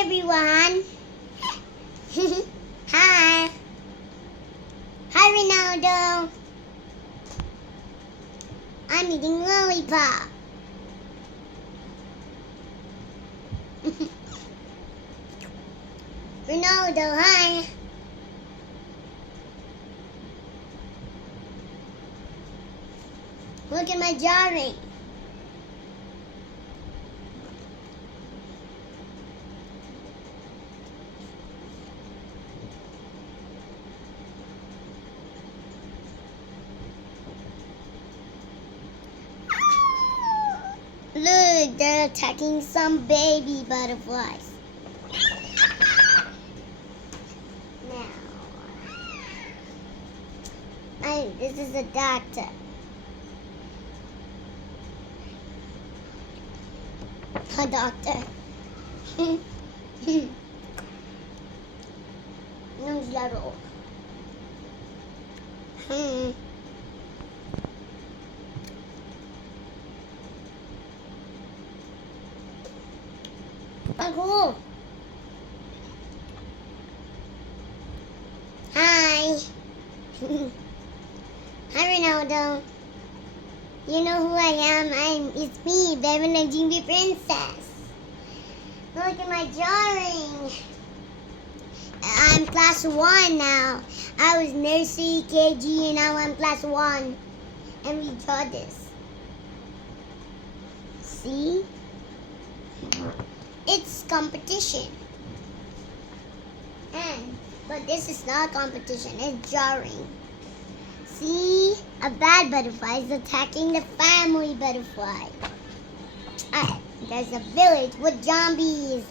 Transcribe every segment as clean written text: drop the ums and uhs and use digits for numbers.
Hi everyone. Hi. Hi Ronaldo. I'm eating lollipop. Ronaldo, hi. Look at my jarring. Look, they're attacking some baby butterflies. Now, this is a doctor. A doctor. No, claro. Cool. Hi. Hi, Ronaldo. You know who I am? It's me, Beverly Jimmy Princess. Look at my drawing. I'm class 1 now. I was nursery, KG, and now I'm class 1. And we draw this. See? It's competition. But this is not competition, it's drawing. See? A bad butterfly is attacking the family butterfly. There's a village with zombies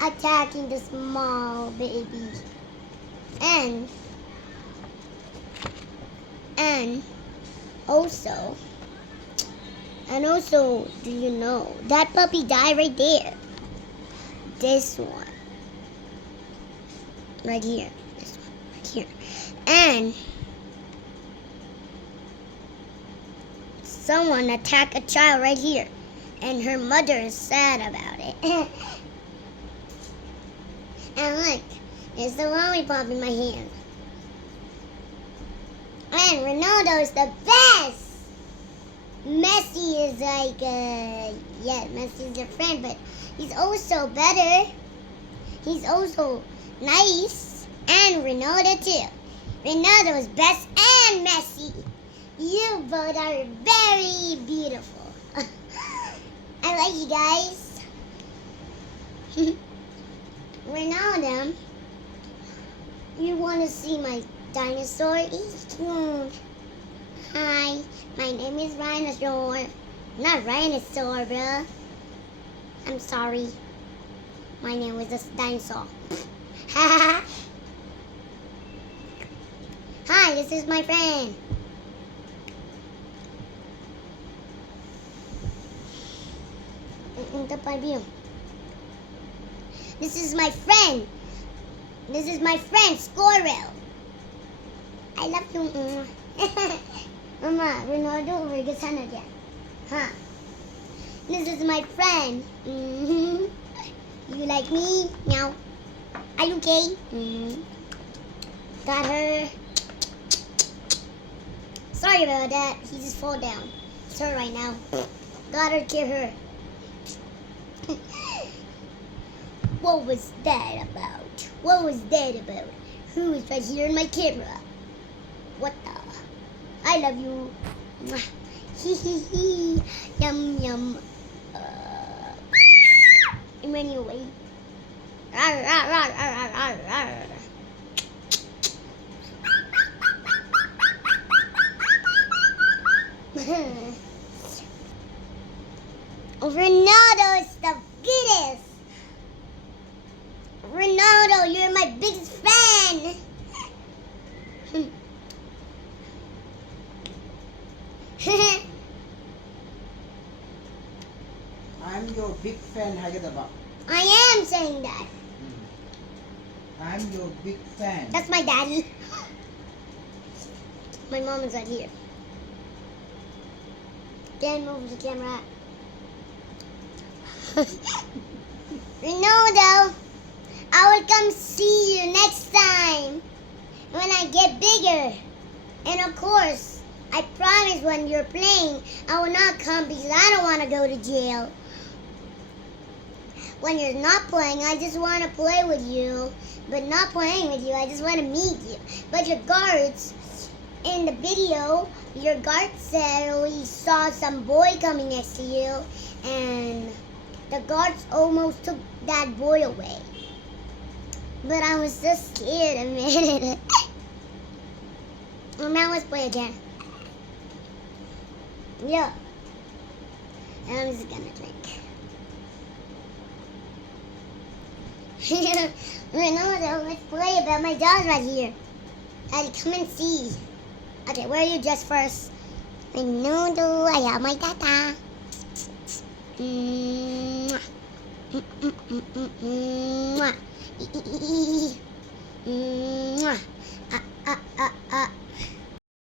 attacking the small baby. And also, do you know that puppy died right there? This one. Right here. This one. Right here. And someone attacked a child right here. And her mother is sad about it. And look, there's the lollipop in my hand. And Ronaldo is the best. Messi is like, Messi is a friend, but he's also better. He's also nice. And Ronaldo too. Ronaldo is best and Messi. You both are very beautiful. I like you guys. Ronaldo, you want to see my dinosaur? Hi, my name is Rhinosaur. Not Rhinosaur, bro. I'm sorry. My name is a dinosaur. Hi, this is my friend. This is my friend. This is my friend, Squirrel. I love you. Mama, Ronaldo over Echana again. Huh? This is my friend. You like me? Meow. Are you okay? Got her. Sorry about that. He just fall down. It's her right now. Got her, kill her. What was that about? What was that about? Who is right here in my camera? What the? I love you. Hee hee hee. Yum yum. I'm running away. Rawr, rawr, rawr, rawr, rawr, rawr. Ronaldo is the greatest. Ronaldo, you're my biggest fan. I'm your big fan, Hayadaba. I am saying that. I'm your big fan. That's my daddy. My mom is right here. Then move the camera. Ronaldo, I will come see you next time when I get bigger. And of course, I promise when you're playing, I will not come because I don't want to go to jail. When you're not playing, I just want to play with you. But not playing with you, I just want to meet you. But your guards, in the video, your guard said he saw some boy coming next to you. And the guards almost took that boy away. But I was so scared a minute. Well, now let's play again. Yeah. And I'm just gonna drink. Ronaldo, let's play about my dog right here. Daddy, come and see. Okay, where are you just first? Ronaldo, I have my tata. Mwah. Mwah.